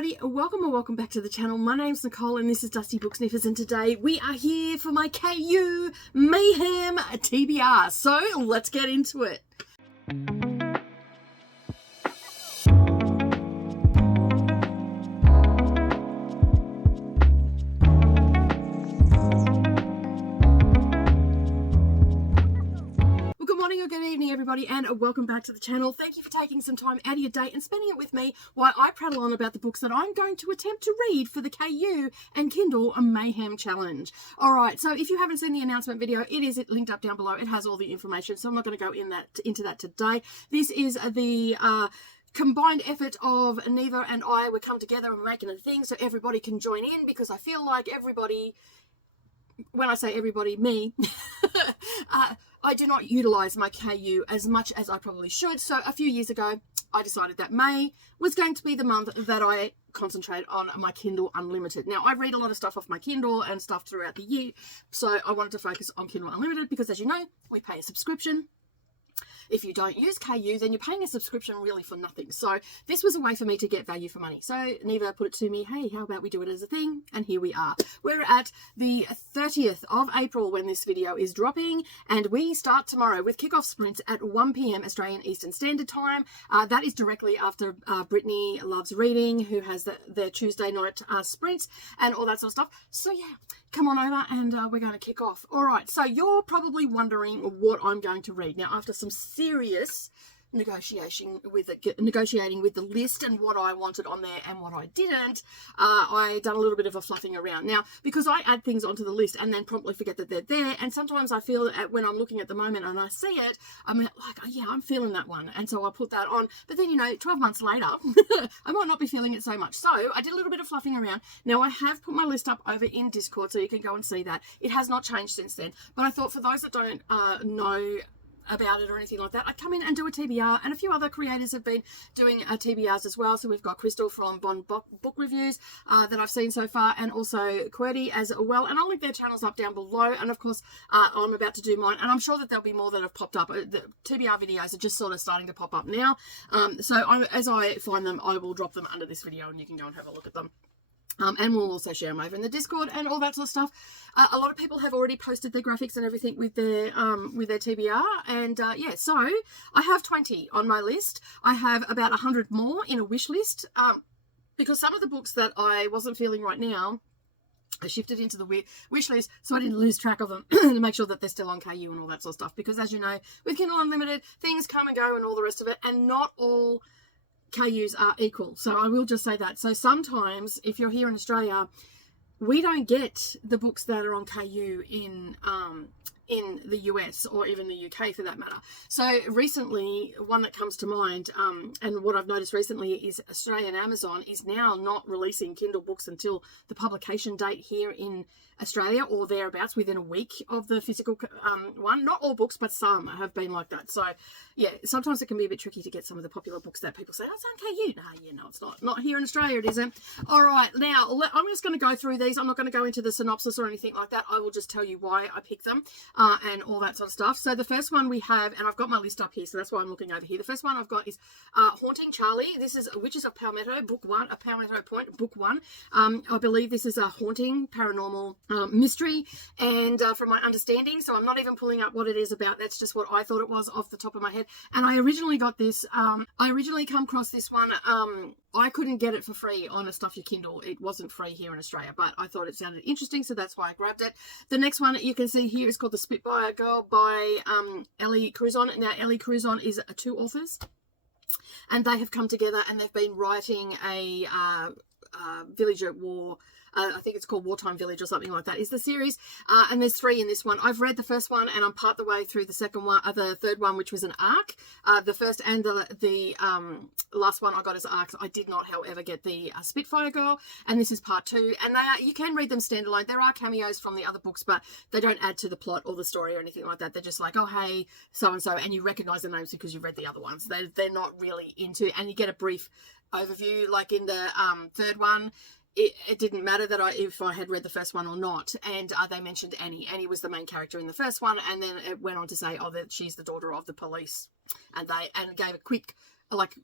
everybody, welcome or welcome back to the channel. My name's Nicole and this is Dusty Book Sniffers, and today we are here for my KU Mayhem TBR. So let's get into it. Good evening everybody, and welcome back to the channel. Thank you for taking some time out of your day and spending it with me while I prattle on about the books that I'm going to attempt to read for the KU and Kindle MAYhem challenge. Alright, so if you haven't seen the announcement video, it is linked up down below. It has all the information, so I'm not going to go into that today. This is the combined effort of Neva and I. We come together and we're making a thing so everybody can join in, because I feel like everybody, when I say everybody, me, I do not utilize my KU as much as I probably should. So a few years ago, I decided that May was going to be the month that I concentrate on my Kindle Unlimited. Now, I read a lot of stuff off my Kindle and stuff throughout the year, so I wanted to focus on Kindle Unlimited because, as you know, we pay a subscription. If you don't use KU, then you're paying a subscription really for nothing. So this was a way for me to get value for money. So Neva put it to me, hey, how about we do it as a thing? And here we are. We're at the 30th of April when this video is dropping, and we start tomorrow with kickoff sprints at 1 p.m. Australian Eastern Standard Time. That is directly after Brittany Loves Reading, who has their Tuesday night sprints and all that sort of stuff. So yeah, come on over and we're going to kick off. All right, so you're probably wondering what I'm going to read. Now, after some serious negotiating with the list and what I wanted on there and what I didn't, I done a little bit of a fluffing around. Now, because I add things onto the list and then promptly forget that they're there, and sometimes I feel that when I'm looking at the moment and I see it, I'm like, oh, yeah, I'm feeling that one, and so I put that on. But then, you know, 12 months later, I might not be feeling it so much. So I did a little bit of fluffing around. Now, I have put my list up over in Discord, so you can go and see that. It has not changed since then, but I thought for those that don't know about it or anything like that, I'd come in and do a TBR, and a few other creators have been doing TBRs as well. So we've got Crystal from Bond Book Reviews that I've seen so far, and also QWERTY as well, and I'll link their channels up down below. And of course, I'm about to do mine, and I'm sure that there'll be more that have popped up. The TBR videos are just sort of starting to pop up now, so as I find them, I will drop them under this video and you can go and have a look at them. And we'll also share them over in the Discord and all that sort of stuff. A lot of people have already posted their graphics and everything with their TBR. And yeah, so I have 20 on my list. I have about 100 more in a wish list, because some of the books that I wasn't feeling right now, I shifted into the wish list so I didn't lose track of them to make sure that they're still on KU and all that sort of stuff. Because as you know, with Kindle Unlimited, things come and go and all the rest of it, and not all KUs are equal. So I will just say that. So sometimes if you're here in Australia, we don't get the books that are on KU in the US or even the UK for that matter. So recently, one that comes to mind, and what I've noticed recently, is Australian Amazon is now not releasing Kindle books until the publication date here in Australia or thereabouts, within a week of the physical one. Not all books, but some have been like that. So yeah, sometimes it can be a bit tricky to get some of the popular books that people say, oh, it's on KU. No, yeah, no, it's not. Not here in Australia, it isn't. All right, now I'm just going to go through these. I'm not going to go into the synopsis or anything like that. I will just tell you why I picked them and all that sort of stuff. So the first one we have, and I've got my list up here, so that's why I'm looking over here. The first one I've got is Haunting Charlie. This is Witches of Palmetto, book one, a Palmetto Point, book one. I believe this is a haunting paranormal mystery, and from my understanding, so I'm not even pulling up what it is about, that's just what I thought it was off the top of my head. And I originally got this, I originally come across this one, I couldn't get it for free on a Stuff Your Kindle. It wasn't free here in Australia, but I thought it sounded interesting, so that's why I grabbed it. The next one you can see here is called The Spitfire Girl by Ellie Cruzon. Now, Ellie Cruzon is two authors, and they have come together and they've been writing a village at war. I think it's called Wartime Village or something like that is the series, and there's 3 in this one. I've read the first one and I'm part the way through the second one, the third one, which was an arc. The first and the last one I got as arcs. I did not, however, get the Spitfire Girl, and this is part 2. And you can read them standalone. There are cameos from the other books, but they don't add to the plot or the story or anything like that. They're just like, oh hey, so and so, and you recognize the names because you've read the other ones. They're not really into, and you get a brief overview, like in the third one. It didn't matter that if I had read the first one or not, and they mentioned Annie. Annie was the main character in the first one, and then it went on to say, oh, that she's the daughter of the police, and gave a quick like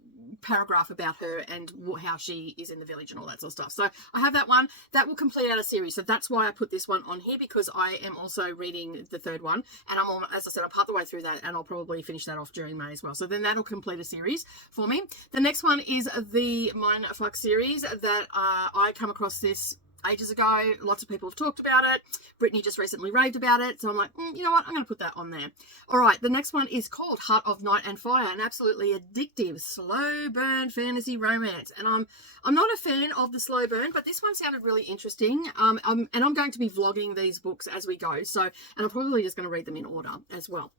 paragraph about her and how she is in the village and all that sort of stuff. So I have that one. That will complete out a series. So that's why I put this one on here, because I am also reading the third one, and I'm on, as I said, I'm part of the way through that, and I'll probably finish that off during May as well. So then that'll complete a series for me. The next one is the Mindfuck series that I come across this ages ago. Lots of people have talked about it. Brittany just recently raved about it. So I'm like, you know what? I'm going to put that on there. All right. The next one is called Heart of Night and Fire, an absolutely addictive slow burn fantasy romance. And I'm not a fan of the slow burn, but this one sounded really interesting. And I'm going to be vlogging these books as we go. So, and I'm probably just going to read them in order as well.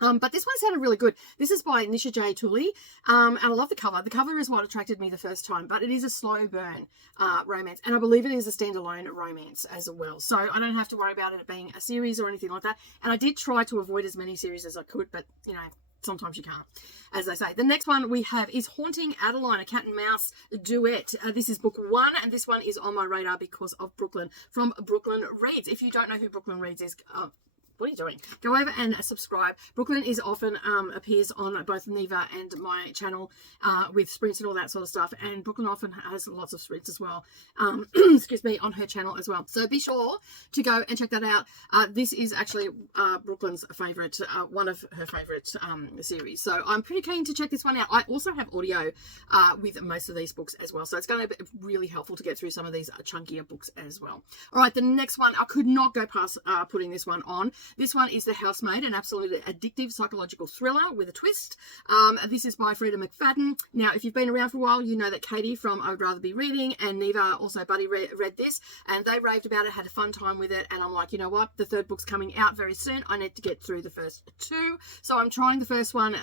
But this one sounded really good. This is by Nisha J. Tooley, and I love the cover. The cover is what attracted me the first time, but it is a slow burn romance, and I believe it is a standalone romance as well. So I don't have to worry about it being a series or anything like that. And I did try to avoid as many series as I could, but, you know, sometimes you can't, as they say. The next one we have is Haunting Adeline, a cat and mouse duet. This is book 1, and this one is on my radar because of Brooklyn from Brooklyn Reads. If you don't know who Brooklyn Reads is, what are you doing? Go over and subscribe. Brooklyn is often appears on both Neva and my channel with sprints and all that sort of stuff. And Brooklyn often has lots of sprints as well. Excuse me, on her channel as well. So be sure to go and check that out. This is actually Brooklyn's favourite, one of her favourite series. So I'm pretty keen to check this one out. I also have audio with most of these books as well. So it's going to be really helpful to get through some of these chunkier books as well. All right, the next one, I could not go past putting this one on. This one is The Housemaid, an absolutely addictive psychological thriller with a twist. This is by Frida McFadden. Now, if you've been around for a while, you know that Katie from I Would Rather Be Reading and Neva, also Buddy, read this, and they raved about it, had a fun time with it, and I'm like, you know what? The third book's coming out very soon. I need to get through the first 2. So I'm trying the first one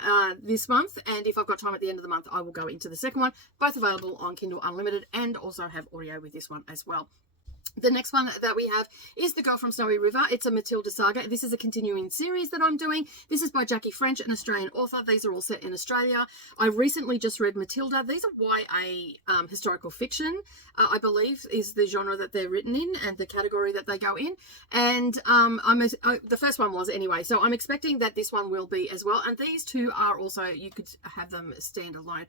this month, and if I've got time at the end of the month, I will go into the second one. Both available on Kindle Unlimited, and also have audio with this one as well. The next one that we have is The Girl from Snowy River. It's a Matilda saga. This is a continuing series that I'm doing. This is by Jackie French, an Australian author. These are all set in Australia. I recently just read Matilda. These are YA historical fiction, I believe, is the genre that they're written in and the category that they go in. And the first one was anyway. So I'm expecting that this one will be as well. And these two are also, you could have them stand alone.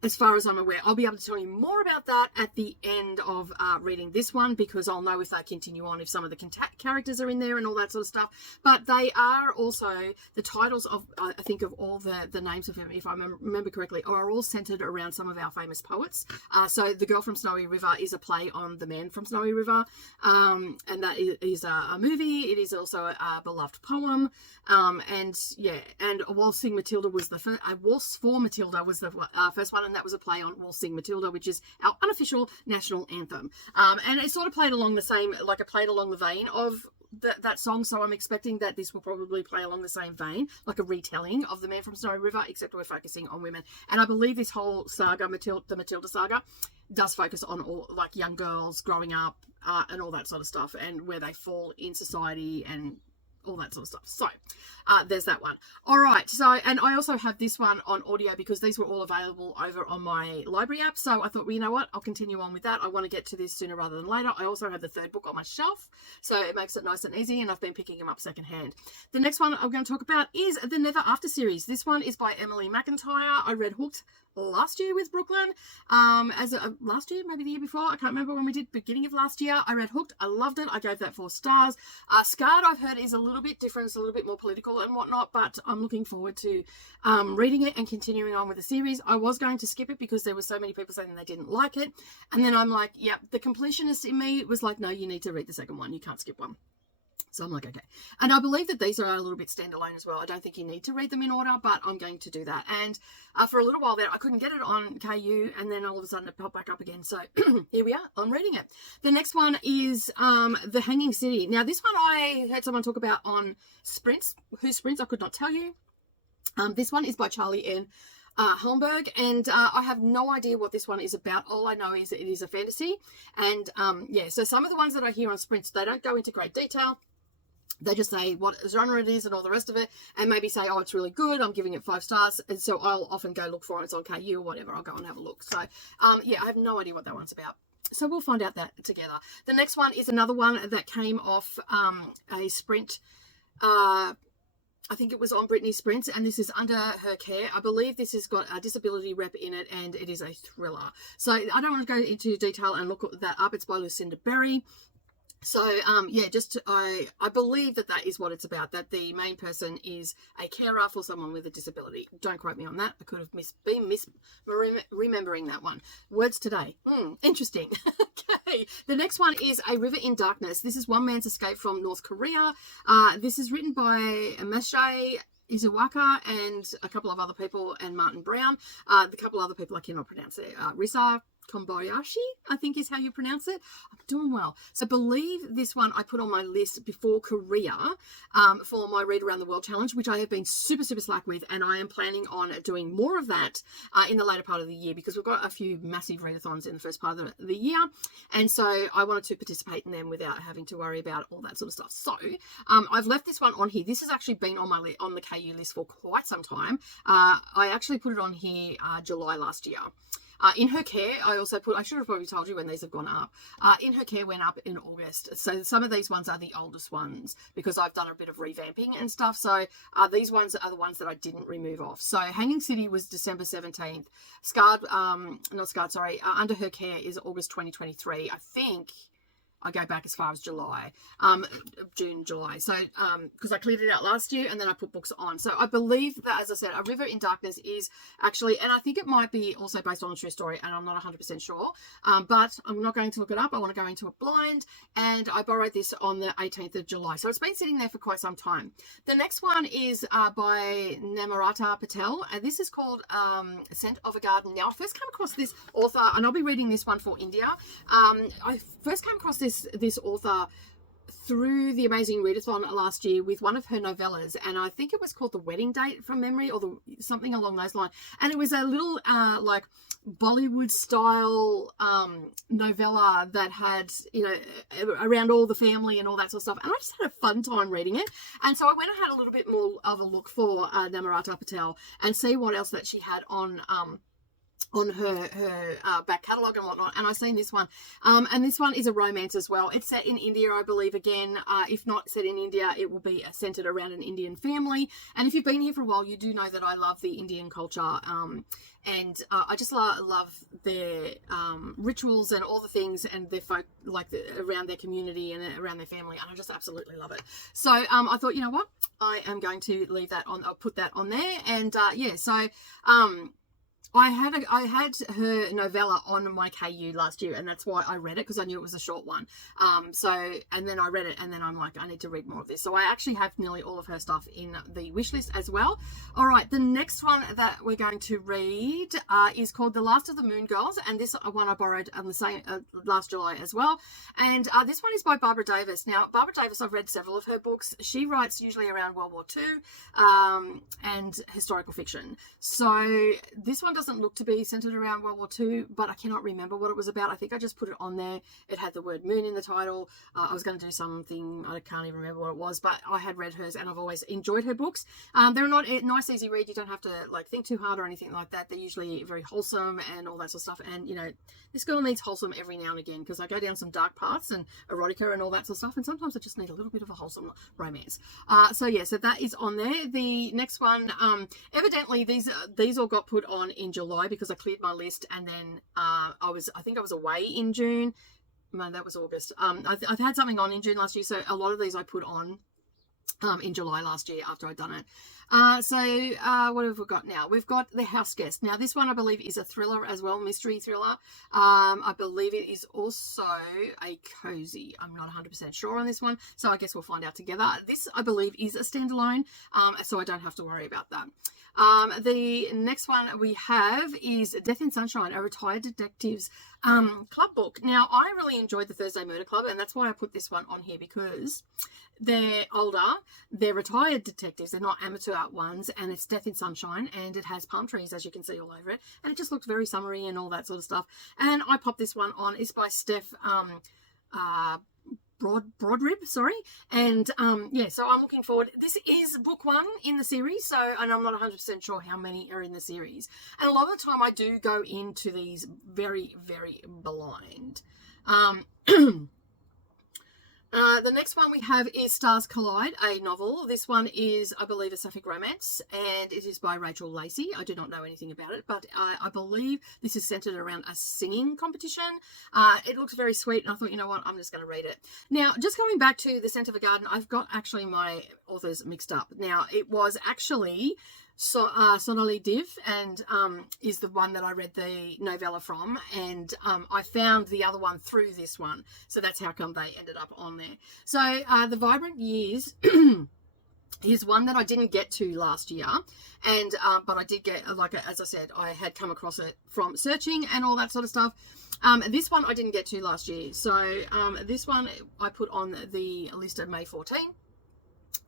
As far as I'm aware, I'll be able to tell you more about that at the end of reading this one, because I'll know if they continue on, if some of the characters are in there and all that sort of stuff. But they are also, the titles of, I think, of all the names of them, if I remember correctly, are all centered around some of our famous poets. So The Girl from Snowy River is a play on The Man from Snowy River, and that is a movie. It is also a beloved poem. And yeah, and Waltz Sing Matilda was the first, Waltz for Matilda was the first one, and that was a play on Waltz Sing Matilda, which is our unofficial national anthem. And it sort of played along the same, like it played along the vein of that song, so I'm expecting that this will probably play along the same vein, like a retelling of The Man from Snowy River, except we're focusing on women. And I believe this whole saga, the Matilda saga, does focus on all, like, young girls growing up and all that sort of stuff, and where they fall in society and all that sort of stuff. So there's that one. All right, so, and I also have this one on audio because these were all available over on my library app. So I thought, well, you know what, I'll continue on with that. I want to get to this sooner rather than later. I also have the third book on my shelf, so it makes it nice and easy, and I've been picking them up secondhand. The next one I'm going to talk about is the Never After series. This one is by Emily McIntyre. I read Hooked last year with Brooklyn, last year, maybe the year before, I can't remember when we did, beginning of last year. I read Hooked, I loved it, I gave that 4 stars. Scarred, I've heard, is a little bit different, it's a little bit more political and whatnot, but I'm looking forward to reading it and continuing on with the series. I was going to skip it because there were so many people saying they didn't like it, and then I'm like, yeah, the completionist in me was like, no, you need to read the second one, you can't skip one. So I'm like, okay. And I believe that these are a little bit standalone as well. I don't think you need to read them in order, but I'm going to do that. And for a little while there, I couldn't get it on KU, and then all of a sudden it popped back up again. So here we are. I'm reading it. The next one is The Hanging City. Now, this one I heard someone talk about on Sprints. Who Sprints? I could not tell you. This one is by Charlie N. Holmberg, and I have no idea what this one is about. All I know is that it is a fantasy. And yeah, so some of the ones that I hear on Sprints, they don't go into great detail. They just say what genre it is and all the rest of it, and maybe say, oh, it's really good, I'm giving it 5 stars. And so I'll often go look for it. It's on KU or whatever. I'll go and have a look. So yeah, I have no idea what that one's about. So we'll find out that together. The next one is another one that came off a Sprint I think it was on Brittany Sprintz, and this is Under Her Care. I believe this has got a disability rep in it, and it is a thriller. So I don't want to go into detail and look that up. It's by Lucinda Berry. So, yeah, I believe that is what it's about, that the main person is a carer for someone with a disability. Don't quote me on that. I could have been remembering that one. Words today. Interesting. Okay. The next one is A River in Darkness. This is one man's escape from North Korea. This is written by Meshe Izuwaka and a couple of other people, and Martin Brown. The couple other people I cannot pronounce it. Risa Kombayashi, I think is how you pronounce it. I'm doing well. So I believe this one I put on my list before Korea for my Read Around the World Challenge, which I have been super slack with, and I am planning on doing more of that in the later part of the year, because we've got a few massive readathons in the first part of the year, and so I wanted to participate in them without having to worry about all that sort of stuff. So I've left this one on here. This has actually been on on the KU list for quite some time. I actually put it on here July last year. In Her Care, I should have probably told you when these have gone up. In Her Care went up in August. So some of these ones are the oldest ones, because I've done a bit of revamping and stuff. So these ones are the ones that I didn't remove off. So Hanging City was December 17th. Under Her Care is August 2023. I think I go back as far as July, June, July. So, because I cleared it out last year and then I put books on. So I believe that, as I said, A River in Darkness is actually, and I think it might be also based on a true story, and I'm not 100% sure, but I'm not going to look it up. I want to go into it blind, and I borrowed this on the 18th of July. So it's been sitting there for quite some time. The next one is by Namrata Patel, and this is called Scent of a Garden. Now, I first came across this author, and I'll be reading this one for India. I first came across this author through the Amazing Readathon last year with one of her novellas, and I think it was called The Wedding Date from memory, or something along those lines. And it was a little like Bollywood style novella that had, you know, around all the family and all that sort of stuff, and I just had a fun time reading it. And so I went and had a little bit more of a look for Namrata Patel and see what else that she had on her back catalogue and whatnot, and I've seen this one, and this one is a romance as well. It's set in India, I believe. Again, if not set in India, it will be centered around an Indian family. And if you've been here for a while, you do know that I love the Indian culture, and I just love their rituals and all the things, and their folk, like around their community and around their family, and I just absolutely love it. So I thought, you know what, I am going to leave that on. I'll put that on there, and yeah, so I had her novella on my KU last year, and that's why I read it, because I knew it was a short one. And then I read it, and then I'm like, I need to read more of this. So I actually have nearly all of her stuff in the wish list as well. All right, the next one that we're going to read is called The Last of the Moon Girls, and this one I borrowed on the same last July as well. And this one is by Barbara Davis. Now, Barbara Davis, I've read several of her books. She writes usually around World War II and historical fiction. So this one doesn't look to be centered around World War II, but I cannot remember what it was about. I think I just put it on there. It had the word moon in the title. I was going to do something, I can't even remember what it was, but I had read hers and I've always enjoyed her books. They're not a nice, easy read. You don't have to like think too hard or anything like that. They're usually very wholesome and all that sort of stuff. And, you know, this girl needs wholesome every now and again, because I go down some dark paths and erotica and all that sort of stuff, and sometimes I just need a little bit of a wholesome romance. So yeah, so that is on there. The next one, evidently these all got put on in July because I cleared my list, and then I think I was away in June. No, that was August. I've had something on in June last year, so a lot of these I put on in July last year after I'd done it. So what have we got now? We've got The House Guest. Now, this one I believe is a thriller as well, mystery thriller. I believe it is also a cozy. I'm not 100% sure on this one, so I guess we'll find out together. This, I believe, is a standalone, so I don't have to worry about that. The next one we have is Death in Sunshine, a retired detectives club book. Now, I really enjoyed the Thursday Murder Club, and that's why I put this one on here, because they're older, they're retired detectives, they're not amateur ones, and it's Death in Sunshine, and it has palm trees, as you can see all over it, and it just looks very summery and all that sort of stuff. And I popped this one on. It's by Steph Broadrib, sorry. And yeah, so I'm looking forward. This is book one in the series, so, and I'm not 100% sure how many are in the series. And a lot of the time I do go into these very, very blind. The next one we have is Stars Collide, a novel. This one is, I believe, a sapphic romance, and it is by Rachel Lacey. I do not know anything about it, but I believe this is centered around a singing competition. It looks very sweet, and I thought, you know what, I'm just going to read it. Now, just going back to The Scent of a Garden, I've got actually my authors mixed up. Now, it was actually Sonali Div, and is the one that I read the novella from, and I found the other one through this one, so that's how come they ended up on there. So The Vibrant Years is one that I didn't get to last year, and but I did get, like, as I said, I had come across it from searching and all that sort of stuff. This one I didn't get to last year, so this one I put on the list of May 14,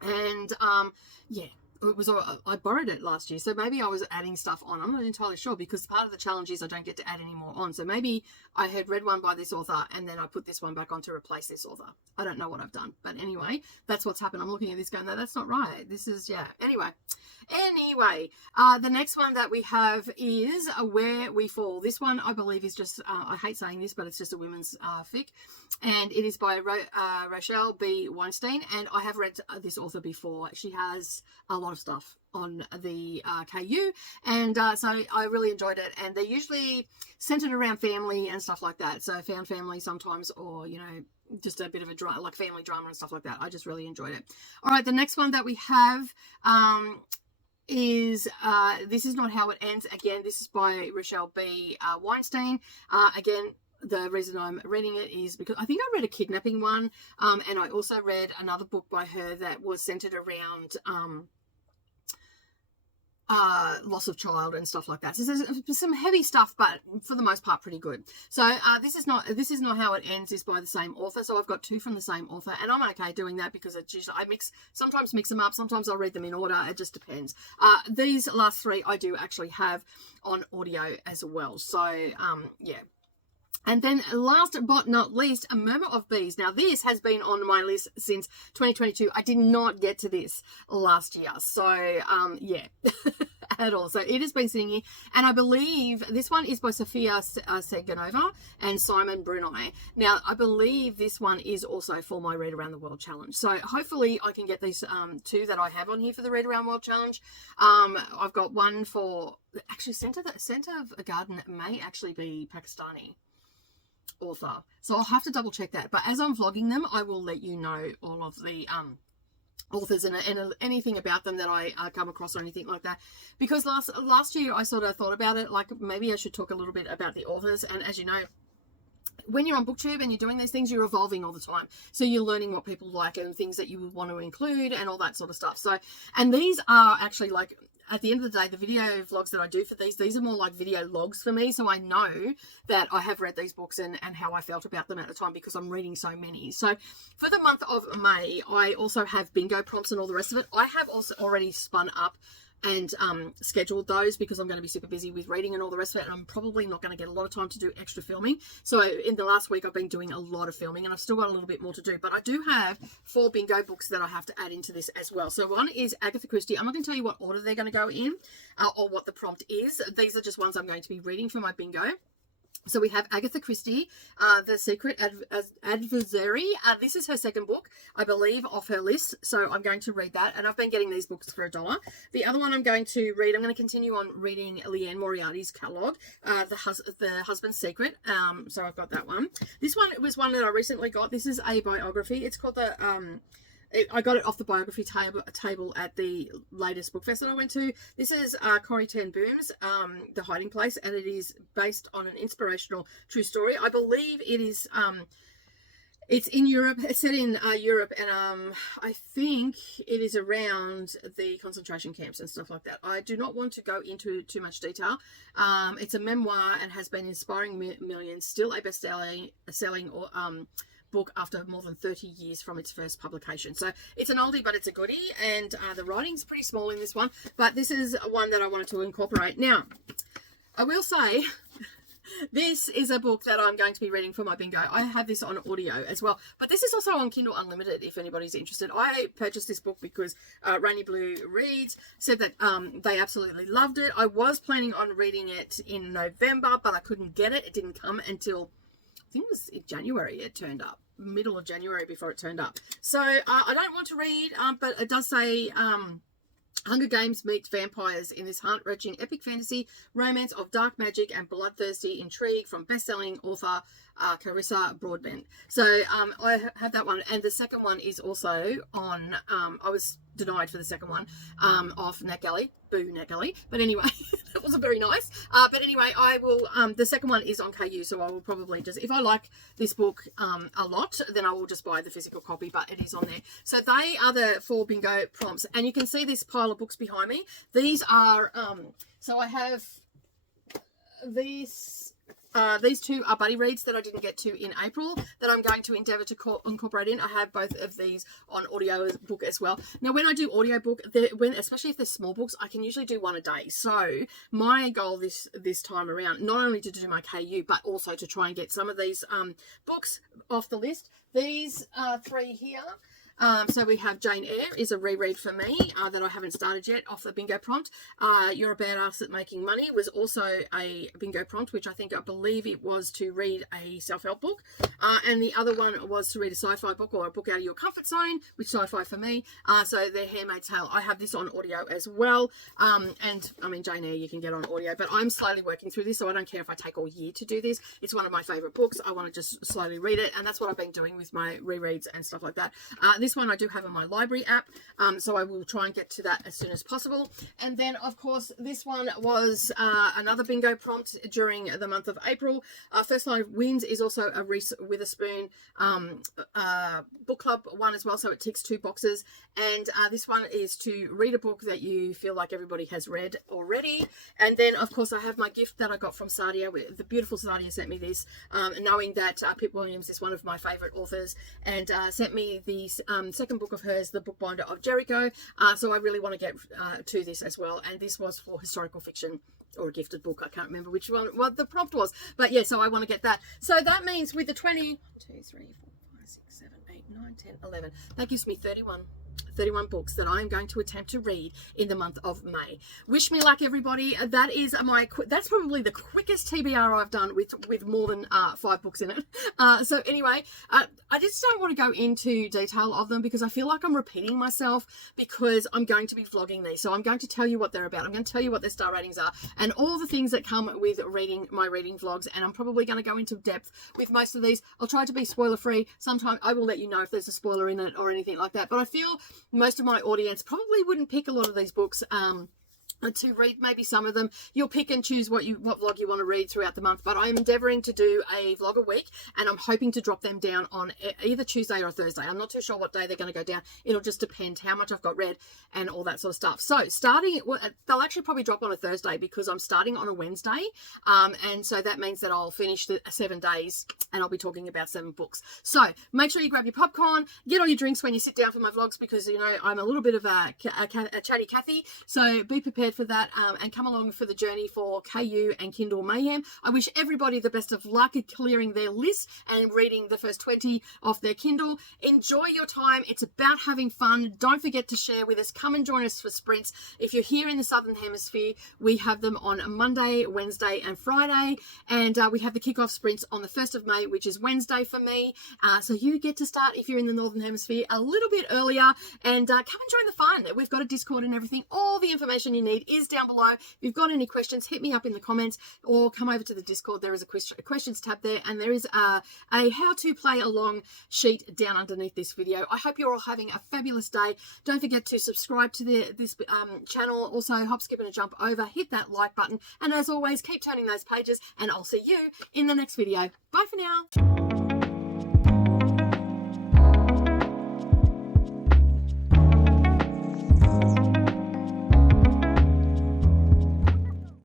and yeah, it was, I borrowed it last year, so maybe I was adding stuff on. I'm not entirely sure, because part of the challenge is I don't get to add any more on. So maybe I had read one by this author and then I put this one back on to replace this author. I don't know what I've done, but anyway, that's what's happened. I'm looking at this going, no, that's not right. This is, yeah. Anyway, the next one that we have is Where We Fall. This one, I believe, is just, I hate saying this, but it's just a women's fic, and it is by Rochelle B. Weinstein, and I have read this author before. She has a lot of stuff on the KU, and so I really enjoyed it, and they're usually centered around family and stuff like that, so found family sometimes, or, you know, just a bit of a drama, like family drama and stuff like that. I just really enjoyed it. All right, the next one that we have is This Is Not How It Ends. Again, this is by Rochelle B. Weinstein. Again, the reason I'm reading it is because I think I read a kidnapping one, and I also read another book by her that was centered around loss of child and stuff like that. So there's some heavy stuff, but for the most part pretty good. So This Is Not How It Ends is by the same author. So I've got two from the same author, and I'm okay doing that, because it's usually, sometimes mix them up, sometimes I'll read them in order. It just depends. These last three I do actually have on audio as well. So yeah. And then last but not least, A Murmur of Bees. Now, this has been on my list since 2022. I did not get to this last year. So, yeah, at all. So it has been sitting here. And I believe this one is by Sophia Seganova and Simon Brunei. Now, I believe this one is also for my Read Around the World Challenge. So hopefully I can get these two that I have on here for the Read Around World Challenge. I've got one for, actually, Scent of a Garden may actually be Pakistani author, so I'll have to double check that, but as I'm vlogging them I will let you know all of the authors and anything about them that I come across or anything like that, because last year I sort of thought about it, like maybe I should talk a little bit about the authors. And as you know, when you're on Booktube and you're doing these things, you're evolving all the time, so you're learning what people like and things that you would want to include and all that sort of stuff. So, and these are actually, like, at the end of the day, the video vlogs that I do for these are more like video logs for me, so I know that I have read these books and how I felt about them at the time, because I'm reading so many. So for the month of May, I also have bingo prompts and all the rest of it. I have also already spun up and scheduled those, because I'm going to be super busy with reading and all the rest of it, and I'm probably not going to get a lot of time to do extra filming. So in the last week I've been doing a lot of filming, and I've still got a little bit more to do, but I do have 4 bingo books that I have to add into this as well. So one is Agatha Christie. I'm not going to tell you what order they're going to go in or what the prompt is. These are just ones I'm going to be reading for my bingo. So we have Agatha Christie, The Secret Adversary. This is her second book, I believe, off her list. So I'm going to read that. And I've been getting these books for $1. The other one I'm going to read, I'm going to continue on reading Leanne Moriarty's catalogue, The Husband's Secret. So I've got that one. This one was one that I recently got. This is a biography. It's called I got it off the biography table at the latest book fest that I went to. This is Corrie ten Boom's The Hiding Place, and it is based on an inspirational true story. I believe it is, it's in Europe. It's set in Europe, and I think it is around the concentration camps and stuff like that. I do not want to go into too much detail. It's a memoir and has been inspiring millions, still a best-selling book after more than 30 years from its first publication. So it's an oldie, but it's a goodie, and the writing's pretty small in this one, but this is one that I wanted to incorporate. Now, I will say, this is a book that I'm going to be reading for my bingo. I have this on audio as well, but this is also on Kindle Unlimited if anybody's interested. I purchased this book because Rainy Blue Reads said that they absolutely loved it. I was planning on reading it in November, but I couldn't get it. It didn't come until think it was in January it turned up, middle of January before it turned up. So I don't want to read, but it does say Hunger Games meets vampires in this heart-wrenching epic fantasy romance of dark magic and bloodthirsty intrigue from best-selling author Carissa Broadbent. So I have that one, and the second one is also on, I was denied for the second one, off NetGalley. Boo, NetGalley. But anyway, that wasn't very nice. But anyway, I will, the second one is on KU, so I will probably just, if I like this book a lot, then I will just buy the physical copy, but it is on there. So they are the 4 bingo prompts, and you can see this pile of books behind me. These are, so I have these 2 are buddy reads that I didn't get to in April that I'm going to endeavour to incorporate in. I have both of these on audio book as well. Now, when I do audio book, especially if they're small books, I can usually do 1 a day. So my goal this time around, not only to do my KU, but also to try and get some of these books off the list. These 3 here. So we have Jane Eyre is a reread for me that I haven't started yet off the bingo prompt. You're a Badass at Making Money was also a bingo prompt, which I believe it was to read a self-help book. And the other one was to read a sci-fi book or a book out of your comfort zone, which sci-fi for me. So The Handmaid's Tale, I have this on audio as well. And I mean, Jane Eyre you can get on audio, but I'm slowly working through this, so I don't care if I take all year to do this. It's one of my favourite books. I want to just slowly read it, and that's what I've been doing with my rereads and stuff like that. This one I do have on my library app, so I will try and get to that as soon as possible. And then, of course, this one was another bingo prompt during the month of April. First Line of Winds is also a Reese Witherspoon book club one as well, so it ticks 2 boxes. And this one is to read a book that you feel like everybody has read already. And then, of course, I have my gift that I got from Sadia. The beautiful Sadia sent me this, knowing that Pip Williams is one of my favourite authors, and sent me the second book of hers, The Bookbinder of Jericho. So I really want to get to this as well. And this was for historical fiction or a gifted book. I can't remember which one what the prompt was. But yeah, so I want to get that. So that means with the 20, 2, 3, 4, 5, 6, 7, 8, 9, 10, 11. That gives me 31 books that I'm going to attempt to read in the month of May. Wish me luck, everybody. That is that's probably the quickest TBR I've done with more than 5 books in it. So anyway, I just don't want to go into detail of them because I feel like I'm repeating myself because I'm going to be vlogging these. So I'm going to tell you what they're about. I'm going to tell you what their star ratings are and all the things that come with reading my reading vlogs. And I'm probably going to go into depth with most of these. I'll try to be spoiler free. Sometimes I will let you know if there's a spoiler in it or anything like that. But I feel most of my audience probably wouldn't pick a lot of these books to read. Maybe some of them you'll pick and choose what vlog you want to read throughout the month, but I'm endeavoring to do a vlog a week, and I'm hoping to drop them down on either Tuesday or Thursday. I'm not too sure what day they're going to go down. It'll just depend how much I've got read and all that sort of stuff. So they'll actually probably drop on a Thursday because I'm starting on a Wednesday, and so that means that I'll finish the 7 days and I'll be talking about 7 books. So make sure you grab your popcorn, get all your drinks when you sit down for my vlogs, because you know I'm a little bit of a chatty Cathy, so be prepared for that, and come along for the journey for KU and Kindle MAYhem. I wish everybody the best of luck at clearing their list and reading the first 20 off their Kindle. Enjoy your time. It's about having fun. Don't forget to share with us. Come and join us for sprints. If you're here in the Southern Hemisphere, we have them on Monday, Wednesday and Friday, and we have the kickoff sprints on the 1st of May, which is Wednesday for me. So you get to start, if you're in the Northern Hemisphere, a little bit earlier, and come and join the fun. We've got a Discord and everything. All the information you need is down below. If you've got any questions, hit me up in the comments or come over to the Discord. There is a questions tab there, and there is a how to play along sheet down underneath this video. I hope you're all having a fabulous day. Don't forget to subscribe to this channel. Also, hop, skip and a jump over, hit that like button, and as always, keep turning those pages, and I'll see you in the next video. Bye for now.